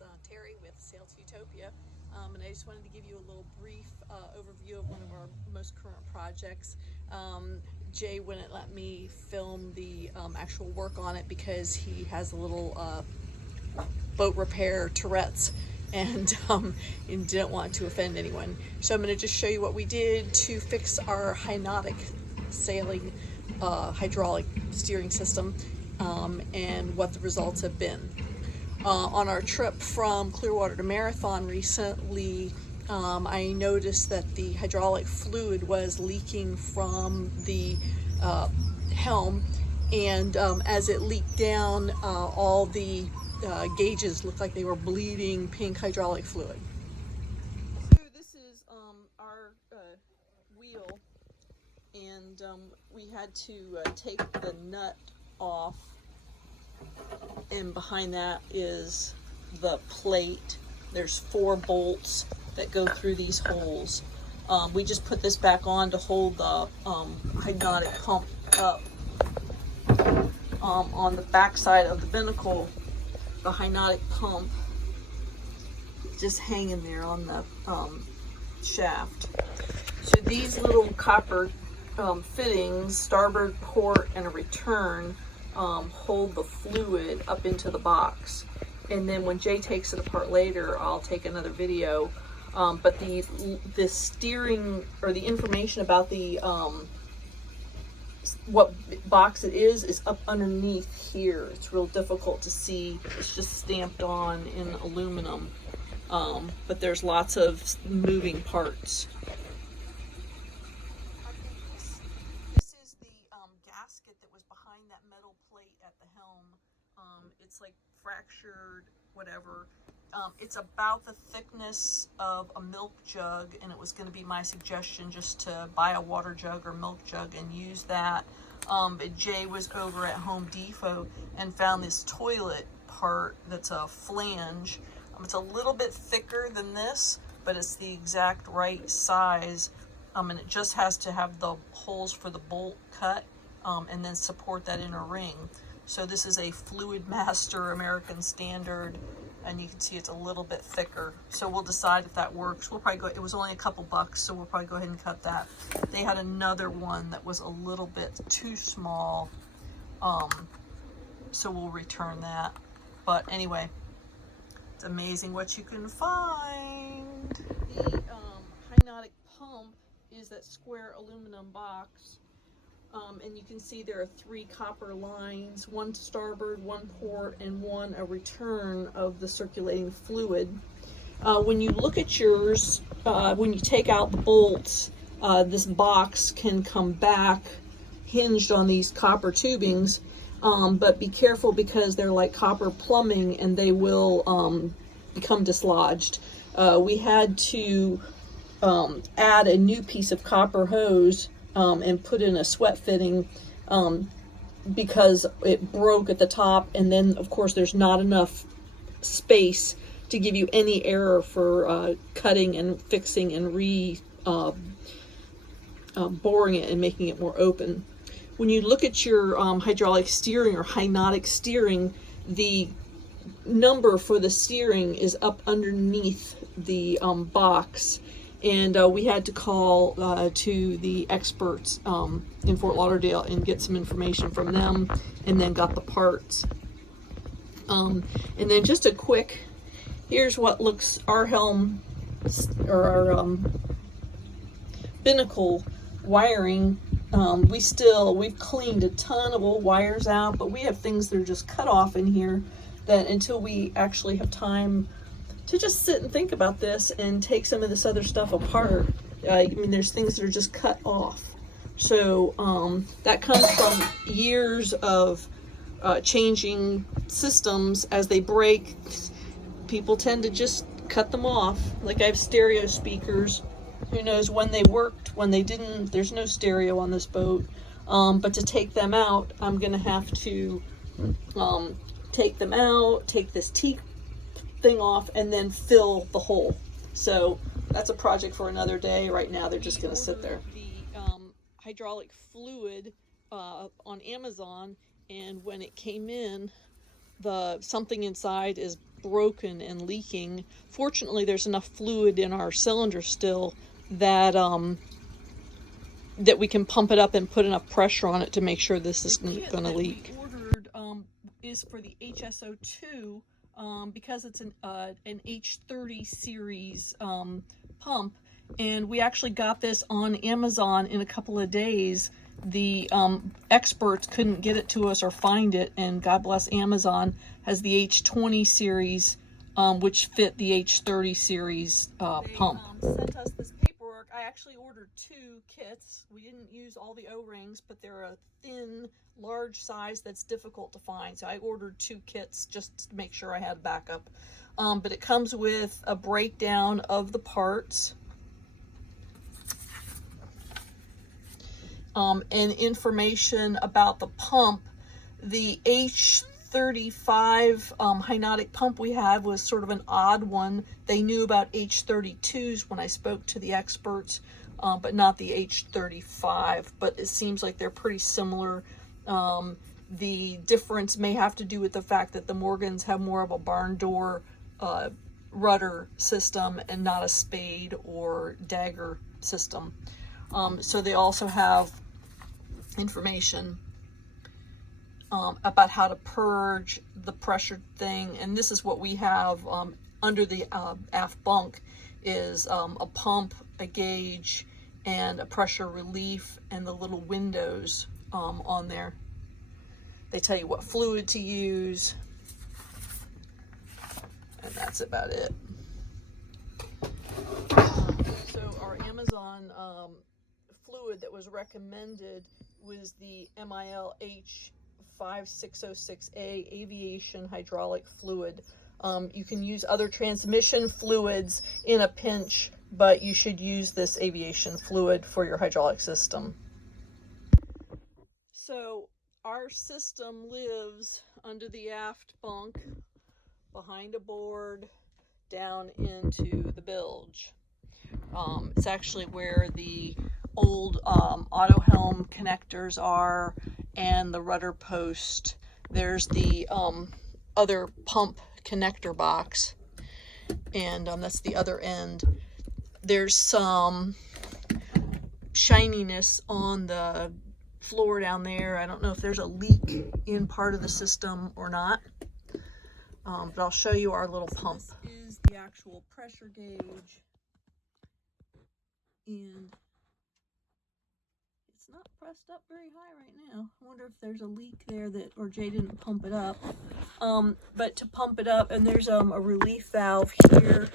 it's Terry with Sail to Utopia, and I just wanted to give you a little brief overview of one of our most current projects. Jay wouldn't let me film the actual work on it because he has a little boat repair Tourette's and didn't want to offend anyone. So I'm going to just show you what we did to fix our Hynautic sailing hydraulic steering system and what the results have been. On our trip from Clearwater to Marathon recently, I noticed that the hydraulic fluid was leaking from the helm, and as it leaked down, all the gauges looked like they were bleeding pink hydraulic fluid. So this is our wheel, and we had to take the nut off, and behind that is the plate. There's 4 bolts that go through these holes. We just put this back on to hold the hydraulic pump up. On the back side of the binnacle, the hydraulic pump just hanging there on the shaft. So these little copper fittings, starboard, port, and a return, hold the fluid up into the box. And then when Jay takes it apart later, I'll take another video. But the steering, or the information about the what box it is up underneath here. It's real difficult to see. It's just stamped on in aluminum, but there's lots of moving parts. This is the gasket that was behind that metal plate at the helm. It's like fractured, whatever. It's about the thickness of a milk jug, and it was going to be my suggestion just to buy a water jug or milk jug and use that. But Jay was over at Home Depot and found this toilet part that's a flange. It's a little bit thicker than this, but it's the exact right size, and it just has to have the holes for the bolt cut, and then support that inner ring. So this is a Fluid Master American Standard, and you can see it's a little bit thicker. So we'll decide if that works. We'll probably go, it was only a couple bucks, so we'll probably go ahead and cut that. They had another one that was a little bit too small, so we'll return that. But anyway, it's amazing what you can find. The Hynautic pump is that square aluminum box. And you can see there are 3 copper lines, 1 starboard, 1 port, and 1 a return of the circulating fluid. When you look at yours, when you take out the bolts, this box can come back hinged on these copper tubings, but be careful because they're like copper plumbing and they will become dislodged. We had to add a new piece of copper hose and put in a sweat fitting because it broke at the top, and then of course there's not enough space to give you any error for cutting and fixing and boring it and making it more open. When you look at your hydraulic steering or Hynautic steering, the number for the steering is up underneath the box. And we had to call to the experts in Fort Lauderdale and get some information from them, and then got the parts. And then just a quick, here's what looks, our helm, or our binnacle wiring. We've cleaned a ton of old wires out, but we have things that are just cut off in here that until we actually have time to just sit and think about this and take some of this other stuff apart. I mean, there's things that are just cut off. So that comes from years of changing systems. As they break, people tend to just cut them off. Like I have stereo speakers. Who knows when they worked, when they didn't. There's no stereo on this boat. But to take them out, I'm gonna have to take them out, take this teak thing off, and then fill the hole. So that's a project for another day. Right now they're just going to sit there. The hydraulic fluid on Amazon, and when it came in, something inside is broken and leaking. Fortunately, there's enough fluid in our cylinder still that that we can pump it up and put enough pressure on it to make sure this isn't going to leak. We ordered is for the HSO2 because it's an H30 series pump, and we actually got this on Amazon in a couple of days. The experts couldn't get it to us or find it, and God bless Amazon has the H20 series, which fit the H30 series pump. Sent us this paperwork. I actually ordered 2 kits. We didn't use all the O-rings, but they're a thin, large size that's difficult to find. So I ordered 2 kits just to make sure I had backup. But it comes with a breakdown of the parts. And information about the pump. The H-35 Hynautic pump we had was sort of an odd one. They knew about H-32s when I spoke to the experts, but not the H-35. But it seems like they're pretty similar. The difference may have to do with the fact that the Morgans have more of a barn door rudder system and not a spade or dagger system. So they also have information about how to purge the pressure thing, and this is what we have under the aft bunk is a pump, a gauge, and a pressure relief, and the little windows on there. They tell you what fluid to use, and that's about it. So our Amazon fluid that was recommended was the MIL H5606A aviation hydraulic fluid. You can use other transmission fluids in a pinch, but you should use this aviation fluid for your hydraulic system. So our system lives under the aft bunk, behind a board, down into the bilge. It's actually where the old auto helm connectors are and the rudder post. There's the other pump connector box, and that's the other end. There's some shininess on the floor down there. I don't know if there's a leak in part of the system or not, but I'll show you our little pump. This is the actual pressure gauge, and it's not pressed up very high right now. I wonder if there's a leak there that, or Jay didn't pump it up. But to pump it up, and there's a relief valve here,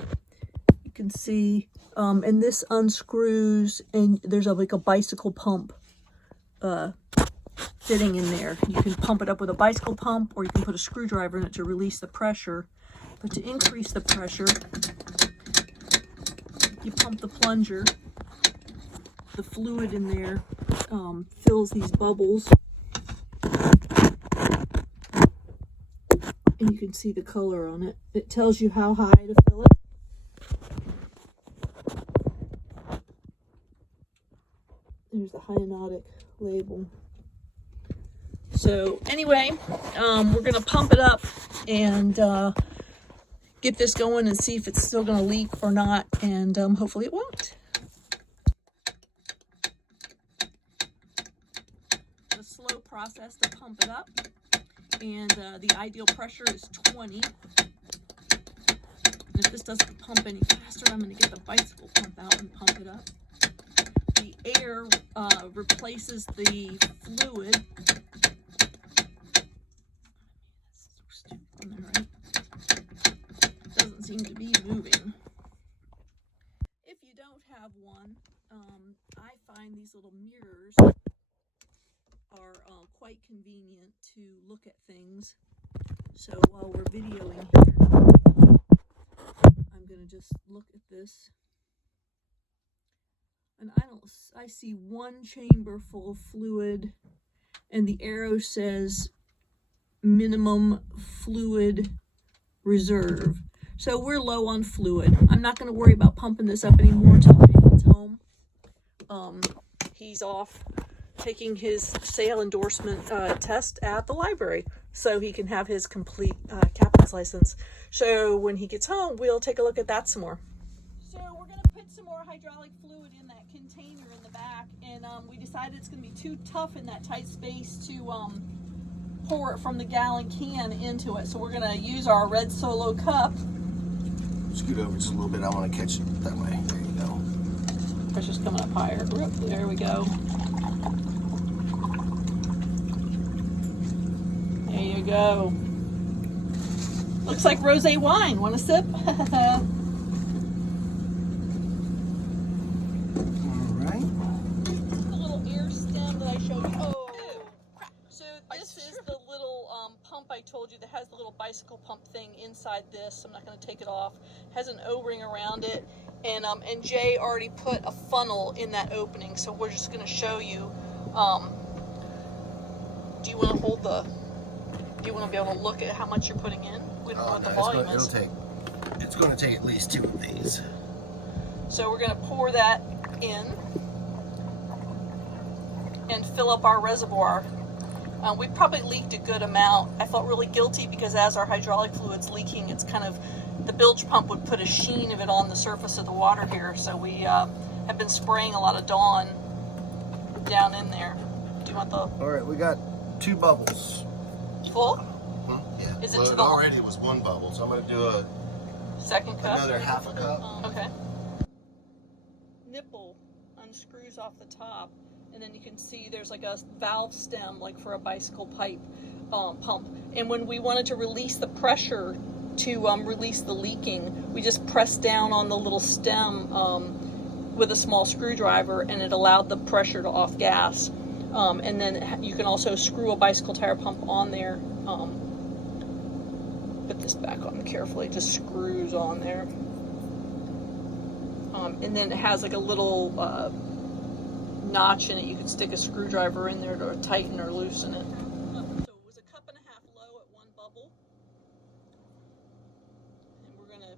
you can see, and this unscrews, and there's like a bicycle pump fitting in there. You can pump it up with a bicycle pump, or you can put a screwdriver in it to release the pressure. But to increase the pressure, you pump the plunger. The fluid in there fills these bubbles, and you can see the color on it. It tells you how high to fill it. There's the Hynautic label. So anyway, we're going to pump it up and get this going and see if it's still going to leak or not, and hopefully it won't. Slow process to pump it up, and the ideal pressure is 20. And if this doesn't pump any faster, I'm going to get the bicycle pump out and pump it up. The air replaces the fluid. That's so stupid on there, right? Doesn't seem to be moving. If you don't have one, I find these little mirrors are quite convenient to look at things. So while we're videoing here, I'm going to just look at this. And I see one chamber full of fluid, and the arrow says minimum fluid reserve. So we're low on fluid. I'm not going to worry about pumping this up anymore until he gets home. He's off taking his sale endorsement test at the library, so he can have his complete cap mechanics license. So when he gets home, we'll take a look at that some more. So we're going to put some more hydraulic fluid in that container in the back, and we decided it's going to be too tough in that tight space to pour it from the gallon can into it. So we're going to use our red Solo cup. Scoot over just a little bit. I want to catch it that way. There you go. Pressure's coming up higher. There we go. There you go. Looks like rosé wine. Want a sip? All right. The little air stem that I showed you. Oh, crap. So this is the little pump I told you that has the little bicycle pump thing inside this. I'm not going to take it off. It has an O-ring around it. And Jay already put a funnel in that opening. So we're just going to show you. Do you want to hold the... Do you want to be able to look at how much you're putting in? We don't know what the volume is. It's going to take at least 2 of these. So we're going to pour that in and fill up our reservoir. We probably leaked a good amount. I felt really guilty because as our hydraulic fluid's leaking, it's kind of, the bilge pump would put a sheen of it on the surface of the water here. So we have been spraying a lot of Dawn down in there. Do you want the... All right, we got 2 bubbles. Full? Yeah. Is it well, to the... already was 1 bubble, so I'm going to do a second cup? another half a cup. Okay. Nipple unscrews off the top, and then you can see there's like a valve stem, like for a bicycle pipe pump. And when we wanted to release the pressure to release the leaking, we just pressed down on the little stem with a small screwdriver, and it allowed the pressure to off gas. And then you can also screw a bicycle tire pump on there. Put this back on carefully, it just screws on there. And then it has like a little notch in it. You could stick a screwdriver in there to tighten or loosen it. So it was a cup and a half low at 1 bubble. And we're gonna,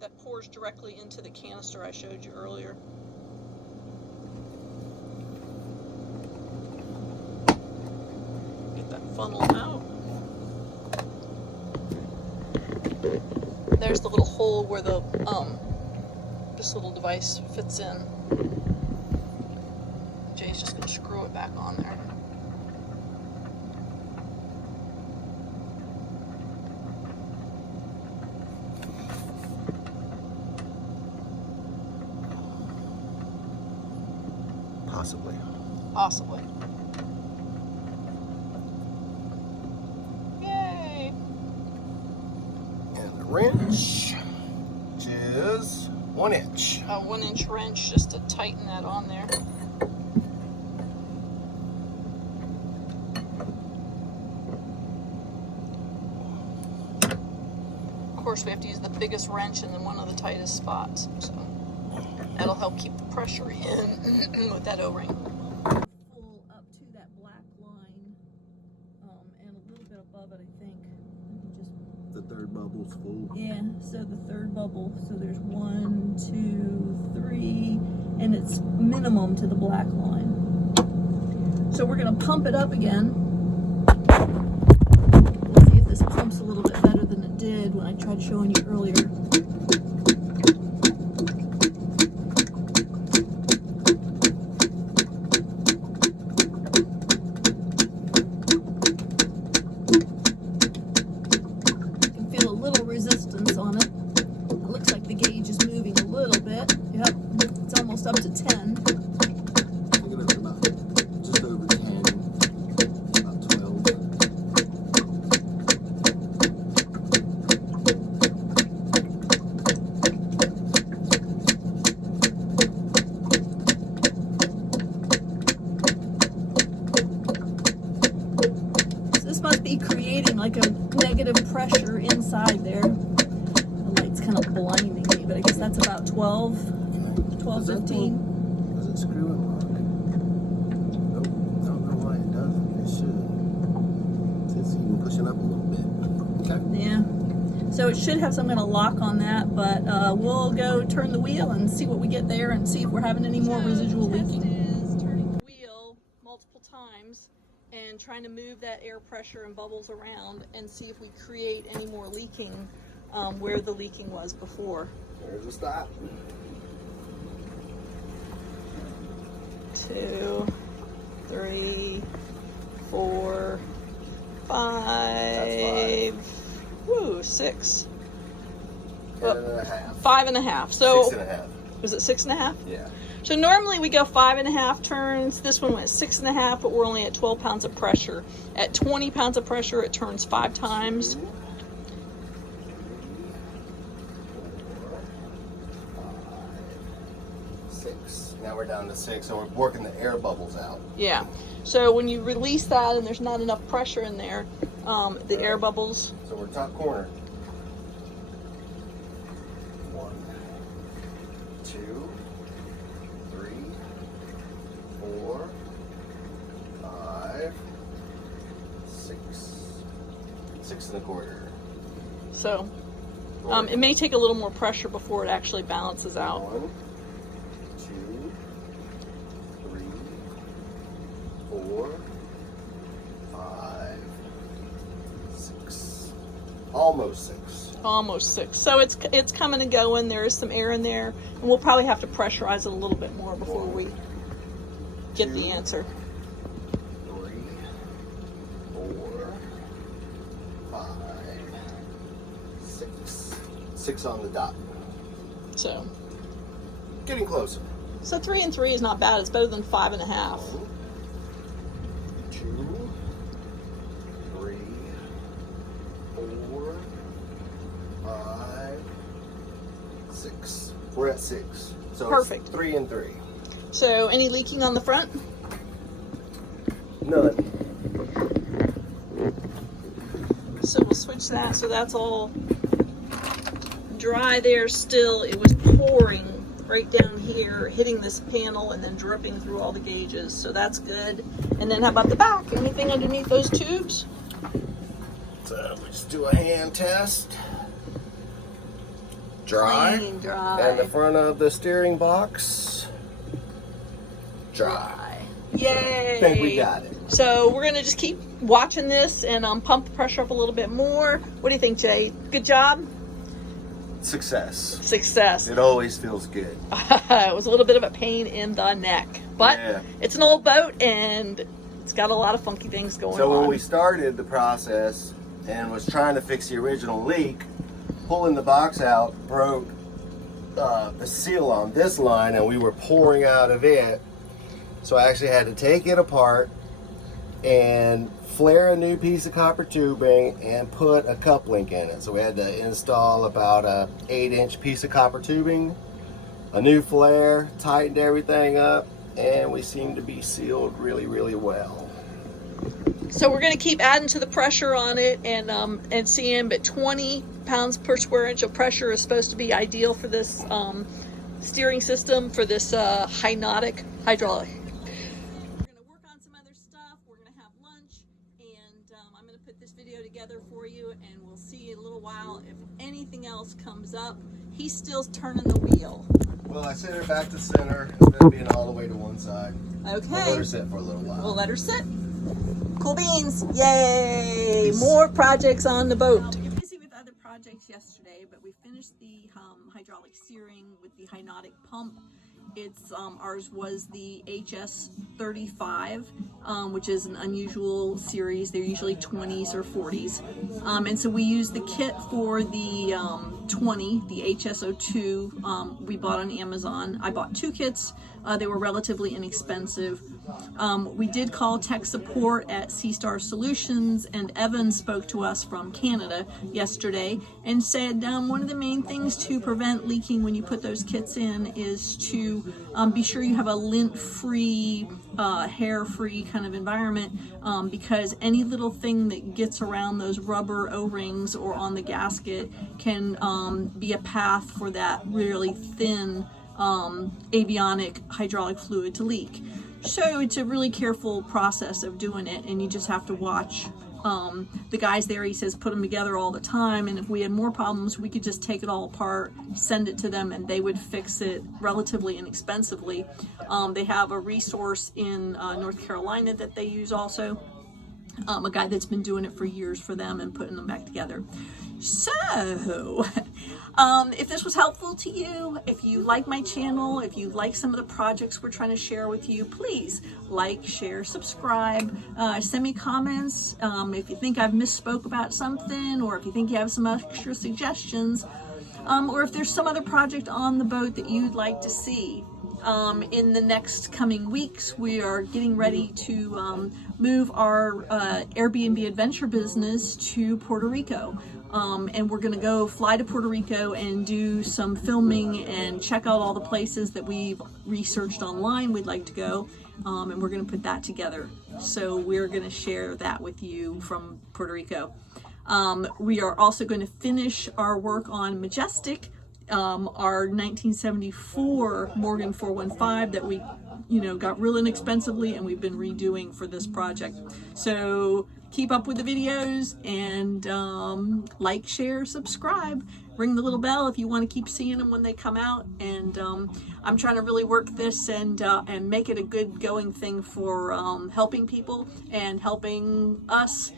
that pours directly into the canister I showed you earlier. Get that funnel out. There's the little hole where the this little device fits in. Jay's just going to screw it back on there. Possibly. Possibly. Yay! And the wrench, which is 1 inch. A 1-inch wrench just to tighten that on there. Of course, we have to use the biggest wrench in one of the tightest spots. So that'll help keep the pressure in with that O-ring. Full up to that black line, and a little bit above it, I think. Just the 3rd bubble's full. yeah, so the 3rd bubble. So there's 1, 2, 3, and it's minimum to the black line. So we're gonna pump it up again. Let's see if this pumps a little bit better than it did when I tried showing you earlier. Up to 10. I think it's about just over 10, about 12. So this must be creating like a negative pressure inside there. The light's kind of blinding me, but I guess that's about 12. 12, 15. Does it screw and lock? Nope. I don't know why it doesn't. It should. It's even pushing up a little bit. Okay. Yeah. So it should have some kind of lock on that, but we'll go turn the wheel and see what we get there and see if we're having any more residual leaking. The test is turning the wheel multiple times and and trying to move that air pressure and bubbles around and see if we create any more leaking where the leaking was before. There's a stop. 2, 3, 4, 5. Woo, 6. 10.5. 5.5. So 6.5. was it 6.5? Yeah. So normally we go 5.5 turns. This one went 6.5, but we're only at 12 pounds of pressure. At 20 pounds of pressure, it turns 5 times. 2, 3, 4, 5, 6. Now we're down to 6, so we're working the air bubbles out. Yeah. So when you release that and there's not enough pressure in there, the air bubbles. So we're top corner. 1, 2, 3, 4, 5, 6. 6.25. So it may take a little more pressure before it actually balances out. 1, 2, 3, 4, 5, 6. Almost 6. Almost 6. So it's coming and going. There is some air in there, and we'll probably have to pressurize it a little bit more before we get the answer. 3, 4, 5, 6. 6 on the dot. So Getting closer. 3 and 3 is not bad. It's better than 5.5. 2, 3, 4, 5, 6. We're at 6. So Perfect. It's 3 and 3. So any leaking on the front? None. So we'll switch that. So that's all dry there still. It was pouring right down here, hitting this panel and then dripping through all the gauges. So that's good. And then how about the back? Anything underneath those tubes? So we just do a hand test. Dry. Clean, dry. And the front of the steering box. Dry. Yay! I think we got it. So we're gonna just keep watching this and pump the pressure up a little bit more. What do you think, Jay? Good job? Success. Success. It always feels good. It was a little bit of a pain in the neck, but Yeah. it's an old boat and it's got a lot of funky things going So on. when we started the process and was trying to fix the original leak, pulling the box out broke the seal on this line, and we were pouring out of it. So I actually had to take it apart and flare a new piece of copper tubing and put a coupling in it. So we had to install about a 8-inch piece of copper tubing, a new flare, tightened everything up, and we seem to be sealed really, really well. So we're going to keep adding to the pressure on it and seeing, but 20 pounds per square inch of pressure is supposed to be ideal for this steering system, for this Hynautic hydraulic. We're going to work on some other stuff. We're going to have lunch, and I'm going to put this video together for you, and we'll see in a little while if anything else comes up. He's still turning the wheel. Well, I sent her back to center instead of being all the way to one side. Okay. I'll let her sit for a little while. We'll let her sit. Cool beans. Yay! More projects on the boat. You're busy with other projects yesterday, but we finished the hydraulic steering with the Hynautic pump. It's ours was the HS-35, which is an unusual series. They're usually 20s or 40s. And so we used the kit for the 20, the HSO2, we bought on Amazon. I bought 2 kits. They were relatively inexpensive. We did call tech support at Sea Star Solutions, and Evan spoke to us from Canada yesterday and said one of the main things to prevent leaking when you put those kits in is to be sure you have a lint-free, hair-free kind of environment, because any little thing that gets around those rubber O-rings or on the gasket can be a path for that really thin avionic hydraulic fluid to leak. So it's a really careful process of doing it, and you just have to watch. The guys there, he says, put them together all the time, and if we had more problems, we could just take it all apart, send it to them, and they would fix it relatively inexpensively. They have a resource in North Carolina that they use also. a guy that's been doing it for years for them and putting them back together. So, if this was helpful to you, if you like my channel, if you like some of the projects we're trying to share with you, please like, share, subscribe, send me comments if you think I've misspoke about something, or if you think you have some extra suggestions, or if there's some other project on the boat that you'd like to see. In the next coming weeks, we are getting ready to move our Airbnb adventure business to Puerto Rico. And we're going to go fly to Puerto Rico and do some filming and check out all the places that we've researched online we'd like to go. And we're going to put that together. So we're going to share that with you from Puerto Rico. We are also going to finish our work on Majestic, our 1974 Morgan 415 that we, got real inexpensively and we've been redoing for this project. So keep up with the videos and like, share, subscribe, ring the little bell if you want to keep seeing them when they come out. And I'm trying to really work this and make it a good going thing for helping people and helping us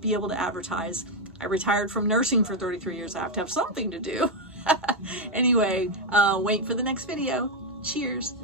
be able to advertise. I retired from nursing for 33 years. I have to have something to do. Anyway, wait for the next video. Cheers.